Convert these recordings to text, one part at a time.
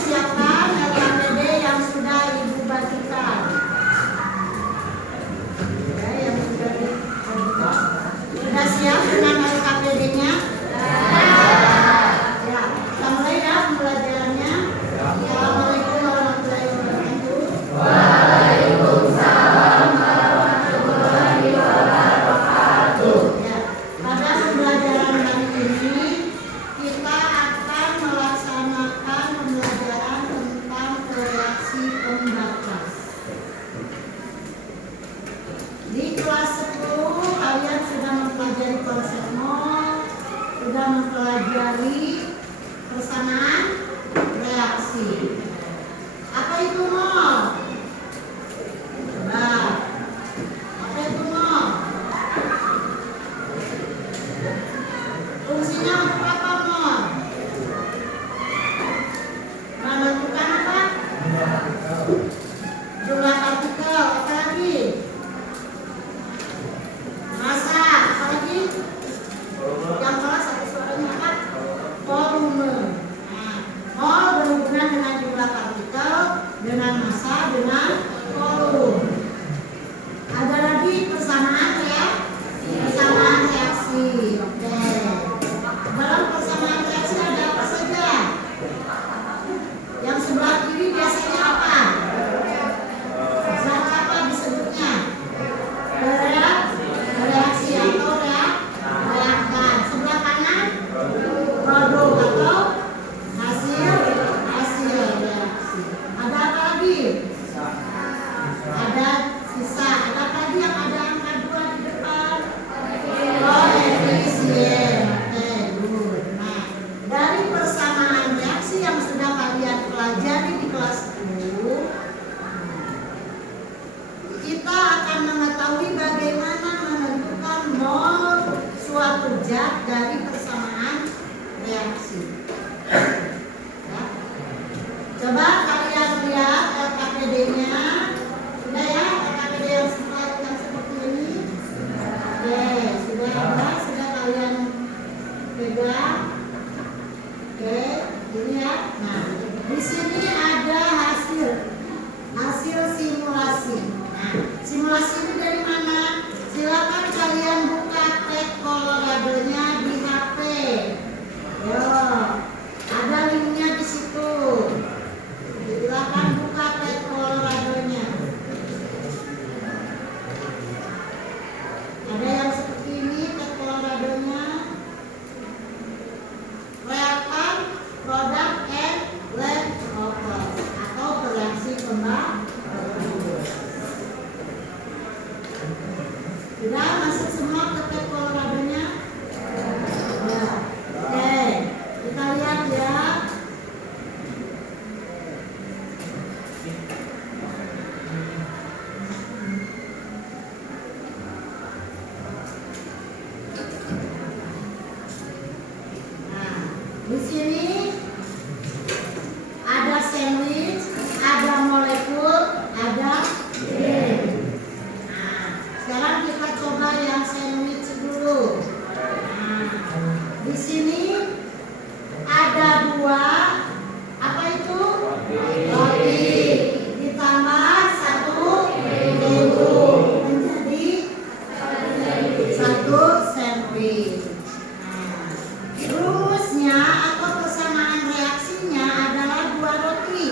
Siapkan LKPD yang sudah Ibu bagikan. Yang sudah dibagikan. Sudah siap dengan LKPD-nya? Ya, kita mulai ya pembelajarannya. Assalamualaikum warahmatullahi wabarakatuh. Waalaikumsalam warahmatullahi wabarakatuh. Ya, pada pembelajaran hari ini kita akan melaksanakan pembelajaran tentang reaksi pembatas. Di kelas 10 kalian sudah mempelajari konsep mol, sudah mempelajari persamaan reaksi. Apa itu mol? Coba. Apa itu mol? Fungsinya untuk apa mol? Menentukan apa? Jumlah partikel. Apa lagi? Massa. Apa lagi? Yang kelas satu suaranya apa? Volume. Nah, mol berhubungan dengan jumlah partikel, dengan massa, dengan volume. Ada lagi persamaan ya? Persamaan reaksi. Oke. Dalam persamaan reaksi ada apa saja? Yang sebelah kiri biasanya apa? Zat apa disebutnya? Reaksi atau reaktan. Sebelah kanan produk atau hasil reaksi. Ada apa lagi? Ada sisa. Ada apa lagi yang ada angka 2 di depan? Koefisien. Oke, good. Nah, dari persamaan reaksi yang sudah kalian pelajari di kelas 10, kita akan mengetahui bagaimana menentukan mol suatu zat dari persamaan reaksi. Ya. Coba kalian lihat LKPD-nya. Sudah ya, LKPD yang seperti ini. Oke, sudah ada, sudah kalian pegang. Oke, ini ya. Nah, di sini ada hasil simulasi. Nah, simulasi ini dari mana? Silakan kalian buka tab Colorado-nya di HP. Yo, ada linknya di situ. Silakan buka tab Colorado-nya. Ada yang seperti ini tab Colorado-nya. Reaktan, produk, and leftover atau bereaksi pembatas. Sudah masuk semua ke tab Colorado-nya? Ya. Oke, kita lihat ya. Nah, di sini ada sandwich, ada molekul, ada gen. Nah, sekarang kita coba yang sandwich dulu. Nah, di sini ada 2. Apa itu? Roti. Ditambah 1 keju menjadi 1 sandwich. Nah, rumusnya atau persamaan reaksinya adalah 2 roti.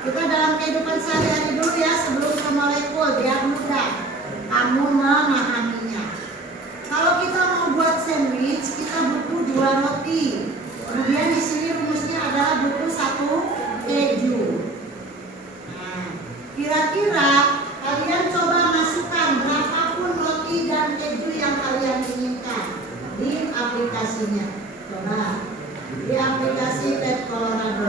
Kita dalam kehidupan sehari-hari dulu ya, sebelum ke molekul biar mudah kamu memahaminya. Kalau kita mau buat sandwich, kita butuh 2 roti. Kemudian di sini rumusnya adalah butuh 1 keju. Nah, kira-kira kalian coba masukkan berapapun roti dan keju yang kalian inginkan di aplikasinya. Coba di aplikasi tab Colorado.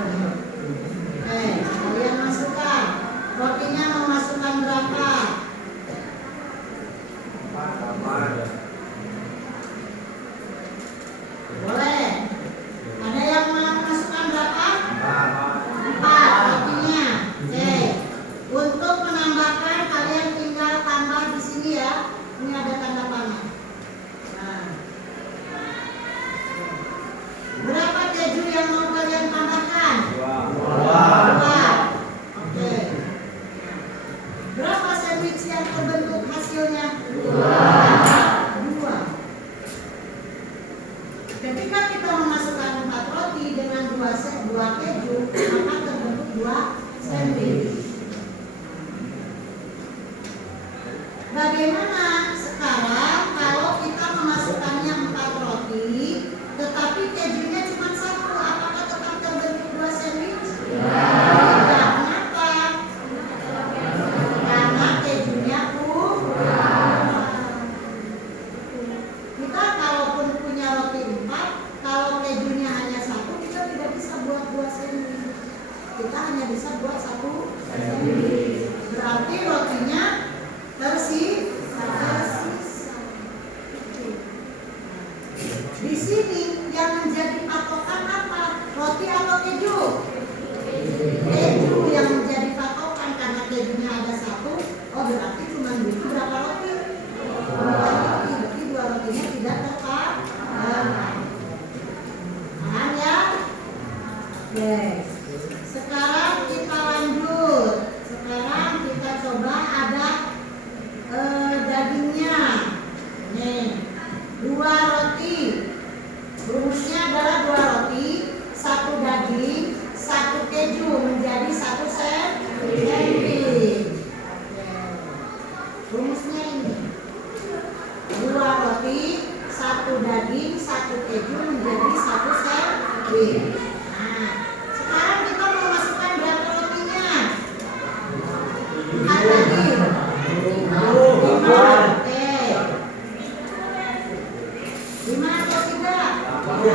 Oke, kalian masukkan. Rotinya mau masukkan berapa? Boleh. Ada yang mau masukkan berapa? 4 rotinya. Oke. Untuk menambahkan kalian tinggal tambah di sini ya. Ini ada tanda panah. Nah. kita hanya bisa buat satu sandwich. Berarti rotinya tersisa. Di sini yang menjadi patokan apa? Roti atau keju? Keju yang menjadi patokan karena kejunya ada satu. Oh berarti cuma butuh berapa roti? Dua roti. Berarti dua rotinya tidak tepat. Paham ya? Oke. Sekarang kita lanjut. Sekarang kita coba ada dagingnya. Nih, dua roti. Rumusnya adalah dua roti, satu daging, satu keju menjadi satu sandwich. Rumusnya ini. Dua roti, satu daging, satu keju menjadi satu sandwich. Nah, sekarang kita mau masukkan berapa rotinya? 4 lagi. 5. Oke. 5 atau 3? 5.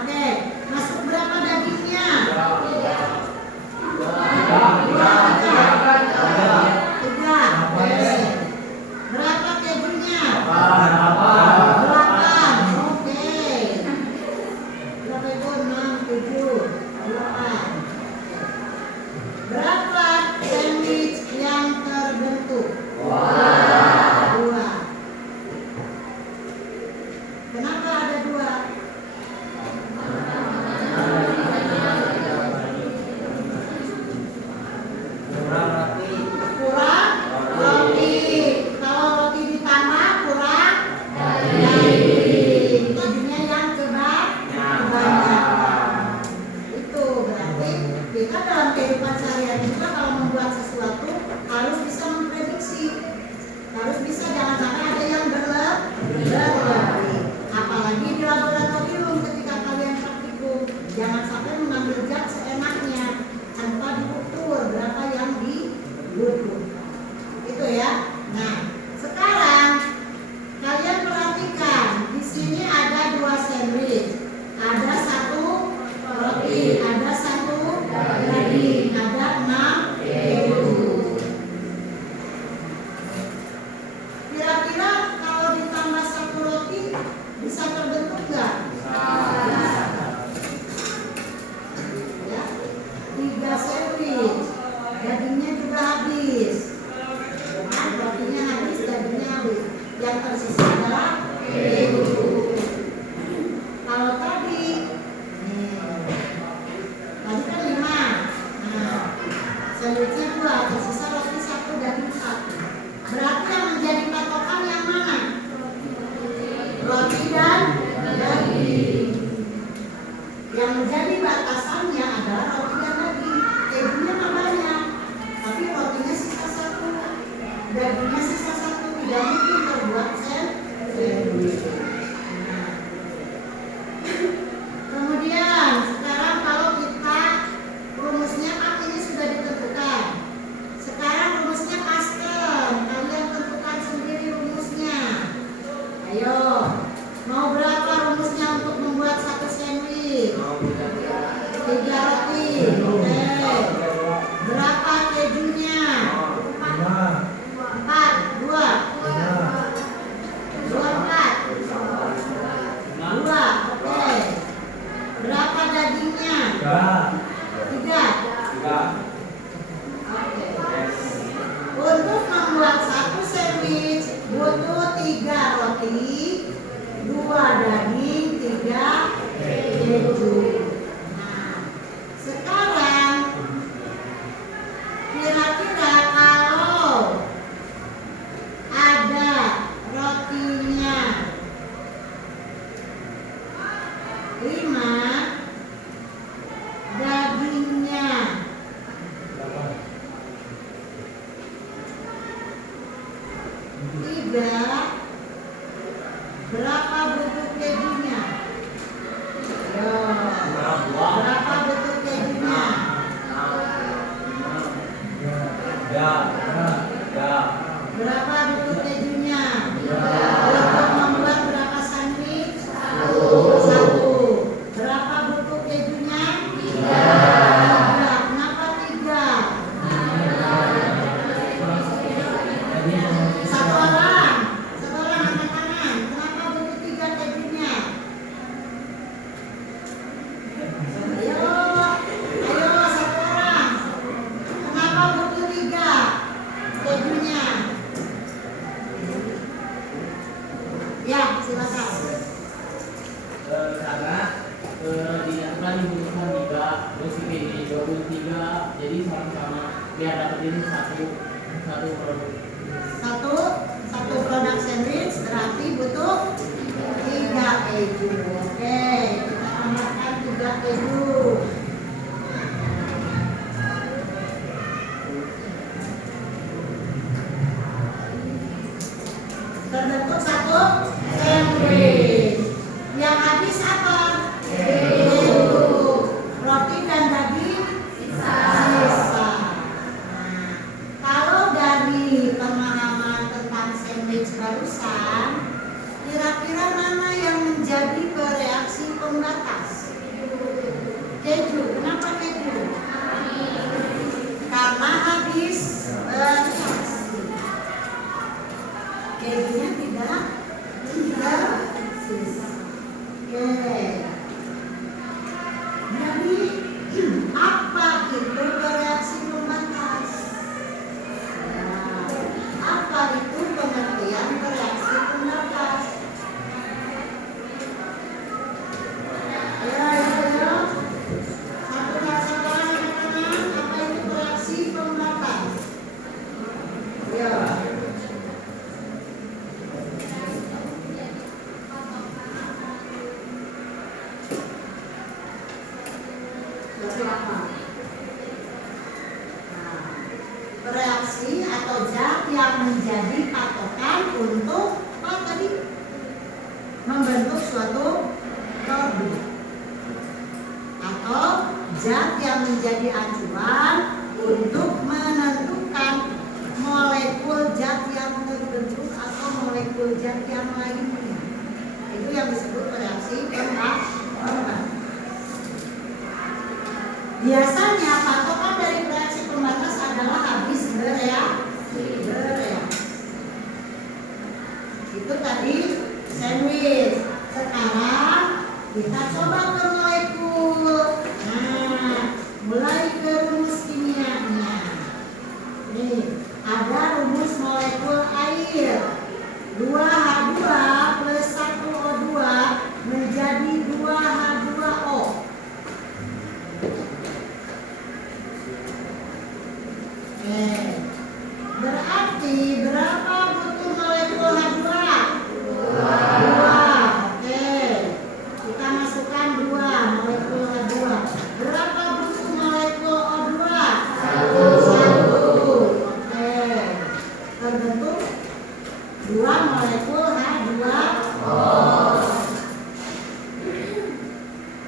Oke. Masuk berapa dagingnya? 3. Oke. Berapa kejunya? 8. Oke. Berapa itu? 6, 7, 8. Berapa sandwich yang terbentuk? 2. Kenapa ada 2? Kurang roti. Kalau roti ditambah kurang daging. Kejunya yang kebanyakan. Itu berarti kita dalam kehidupan sehari-hari juga kalau membuat sesuatu harus bisa memprediksi. Harus bisa, jangan sampai ada yang berlebih. Apalagi di laboratorium ketika kalian praktikum, jangan sampai mengambil zat seenaknya tanpa diukur berapa yang dibutuh. Itu ya. Nah, sekarang kalian perhatikan di sini ada 2 sandwich, ada 1 roti, ada 1 daging, ada 6 keju. Kira-kira kalau ditambah 1 roti bisa terbentuk nggak? Ya, 3 sandwich, dagingnya juga habis. Nah, rotinya habis, dagingnya habis. Yang tersisa adalah keju. Kalau tadi kan 5. Nah, sandwichnya 2, tersisa roti 1, daging 1. Berarti yang menjadi patokan yang mana? Roti dan daging. Yang menjadi batasannya adalah roti dan daging. Kejunya mah banyak, tapi rotinya sisa 1, dagingnya sisa 1, tidak mungkin terbuat sandwich. Kemudian sekarang kalau kita rumusnya kan ini sudah ditentukan. Sekarang rumusnya custom. Kalian tentukan sendiri rumusnya. Ayo, mau berapa rumusnya untuk membuat 1 sandwich? 3 roti. Oke. Berapa kejunya? 4. 2. 4. 2. Oke. Berapa dagingnya? 3. Oke. Untuk membuat 1 sandwich butuh 3 roti, 2 daging, 3 keju. Nah, sekarang kira-kira kalau ada rotinya 5, dagingnya 3, berapa butuh kejunya? Yo, berapa butuh kejunya? Berapa butuh kejunya? Untuk membuat berapa sandwich? 1. Berapa butuh kejunya? 3. 33, jadi sama-sama biar dapetin satu produk. Satu produk sandwich berarti butuh 3 keju. Oke, kita tambahkan 3 keju. Terbentuk satu sandwich. Yang habis apa? Keju. Roti dan daging sisa. Nah, kalau dari pemahaman tentang sandwich barusan, kira-kira mana yang menjadi bereaksi pembatas? Keju. Kenapa keju? Karena habis bereaksi. Kejunya tidak sisa. Oke. Jadi apa itu bereaksi pembatas? Nah, apa itu pengertian bereaksi pembatas? Ya. Satu kata anak-anak, apa itu bereaksi pembatas? Ya. Berarti apa? Nah, bereaksi atau zat yang menjadi patokan untuk apa tadi? Membentuk suatu produk, atau zat yang menjadi acuan untuk menentukan molekul zat yang terbentuk atau molekul zat yang lainnya. Itu yang disebut bereaksi pembatas. Biasanya patokan dari bereaksi pembatas adalah habis bereaksi. Itu tadi sandwich. Sekarang kita coba ke molekul. Nah, mulai ke rumus kimianya. Nih, ada rumus molekul air. 2H2 plus 1O2 menjadi 2H2O. Berarti berapa butuh molekul H2? 2. Oke. Kita masukkan 2 molekul H2. Berapa butuh molekul O2? 1. Oke. Terbentuk 2 molekul H2O.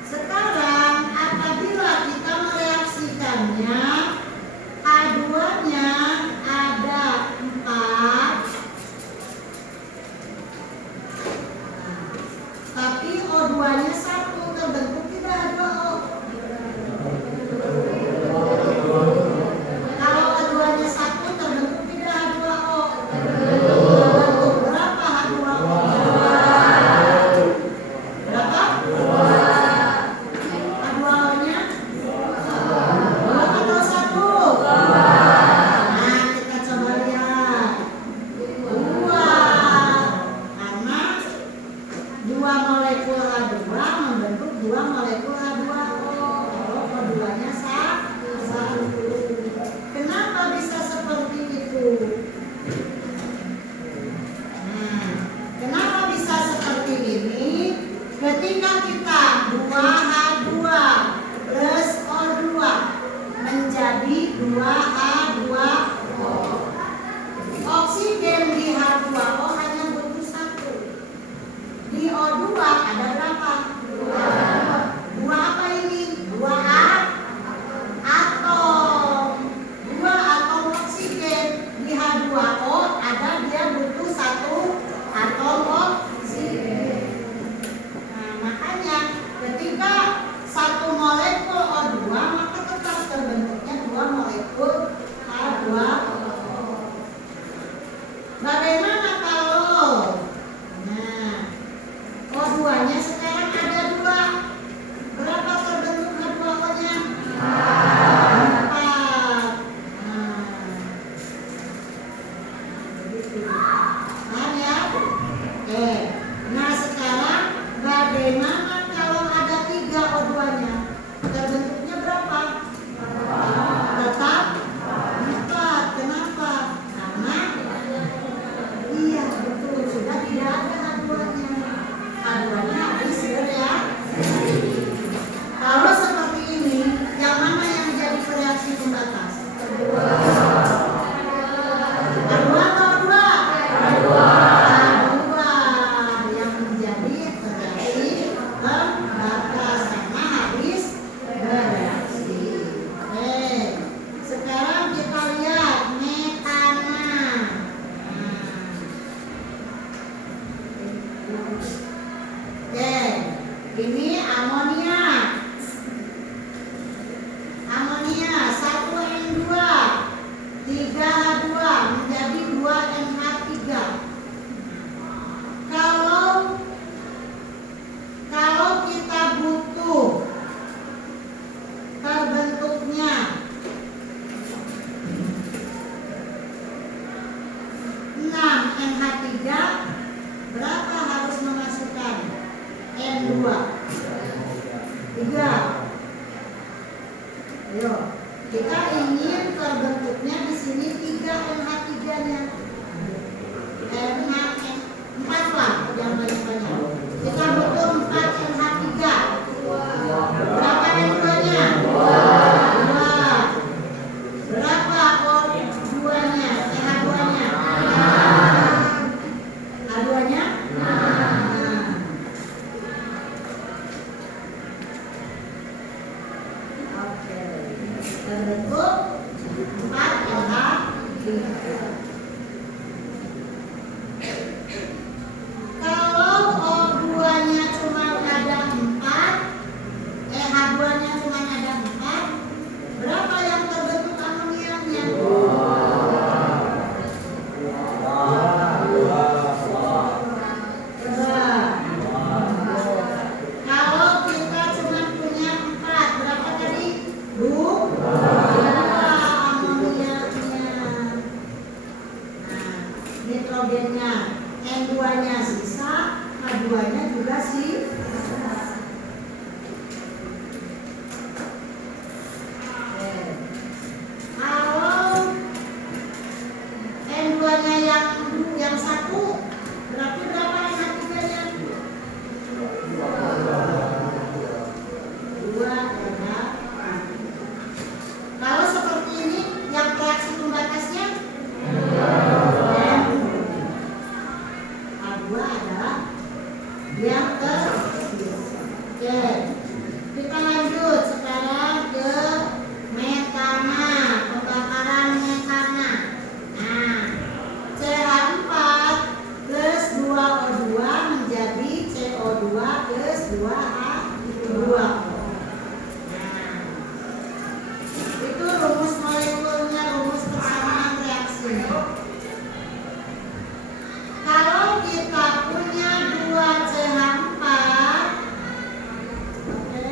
Sekarang apabila kita mereaksikannya, H2-nya ada 4, tapi O2-nya 1, terbentuk tidak H2O. Kalau O2-nya 1 terbentuk tidak H2O. Terbentuk berapa H2O? Berapa? H2O-nya? 2 atau 1? Nah, kita coba lihat. 2. Karena 2 molekul H2 membentuk 2 molekul H2O. Kalau keduanya 1. Kenapa bisa seperti itu? Nah, kenapa bisa seperti ini? Ketika kita 2H2 plus O2 menjadi 2H2O. Oksigen di H2O hanya butuh 1. Di O2 ada berapa? 2. 2 apa ini? 2 atom. 2 atom oksigen di H2O ada, dia butuh 1 atom oksigen. Nah, makanya ketika 1 molekul O2 maka tetap terbentuknya 2 molekul H2O. Bagaimana kalau O2-nya sekarang ada 2? Berapa terbentuk H2O-nya? 4. Begitu. Paham ya? Oke. Nah, sekarang bagaimana kalau ada 3 O2-nya? Terbentuknya berapa? Ini amonia. Amonia 1N2 3H2 menjadi 2NH3. Kalau kita butuh terbentuknya 6NH3, berapa harus memasukkan N2? 3. Ayo, kita ingin terbentuknya di sini 3NH3-nya. 4 lah, jangan banyak-banyak. Kita butuh 4NH3. Berapa N2-nya? 2. Berapa O2-nya? H2-nya? H2-nya? Oke. Terbentuk 4NH3. Kalau O2-nya cuma ada 4, H2-nya cuma ada 4, berapa yang terbentuk amoniaknya? 2. Kalau kita cuma punya 4, berapa tadi? 2 amoniaknya. Nah, nitrogennya N2-nya sisa, H2-nya juga sisa. Kalau N2-nya yang 1, berarti berapa NH3-nya? 2 NH3. Kalau seperti ini, yang reaksi pembatasnya H2 adalah yang tersisa. Oke, kita lanjut sekarang ke metana, pembakaran metana. Nah, CH4 plus 2O2 menjadi CO2 plus 2H2O. Nah, itu rumus molekulnya, rumus persamaan reaksinya. Kalau kita punya 2CH4, oke,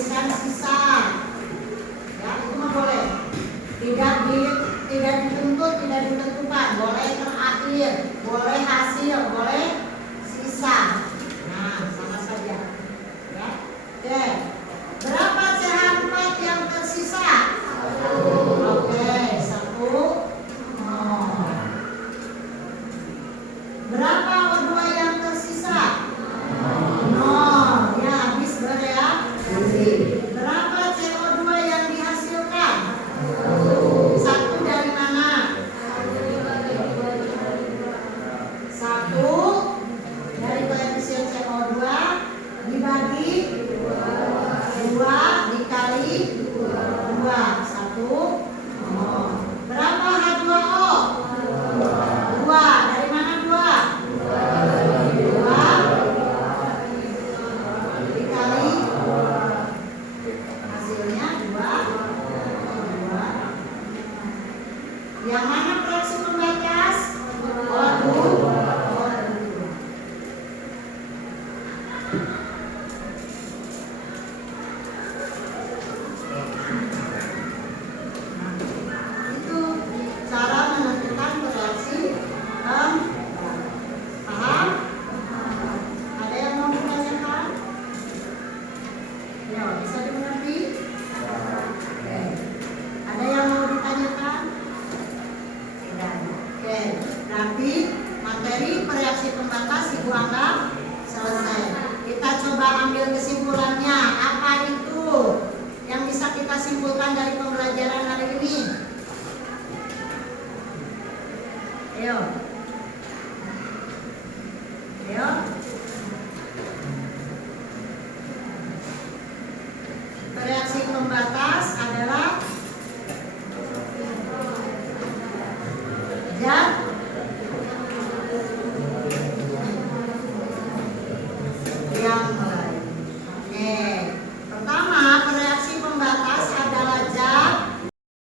tuliskan sisa. Ya, itu mah boleh. Tidak dituntut, tidak ditentukan. Boleh terakhir, boleh hasil, boleh sisa. Nah, sama saja. Ya. Oke. Berapa CH4 yang tersisa? Oke, 1. Berapa O2 yang tersisa? 0. Ya, habis bereaksi. Berapa CO2 yang dihasilkan? 1 dari mana? 1 dari koefisien CO2 dibagi 2 dikali 2. 1. Berapa H2O? 2. Dari mana 2? 2 dikali hasilnya 2. Yang mana reaksi pembatas? O2. Itu cara menentukan reaksi paham? Ada yang mau ditanyakan? Ya, bisa dimengerti? Oke. Ada yang mau ditanyakan? Tidak. Oke, berarti materi reaksi pembatas Ibu anggap selesai. Kita coba ambil kesimpulannya. Apa itu yang bisa kita simpulkan dari pembelajaran hari ini? Ayo. Ayo.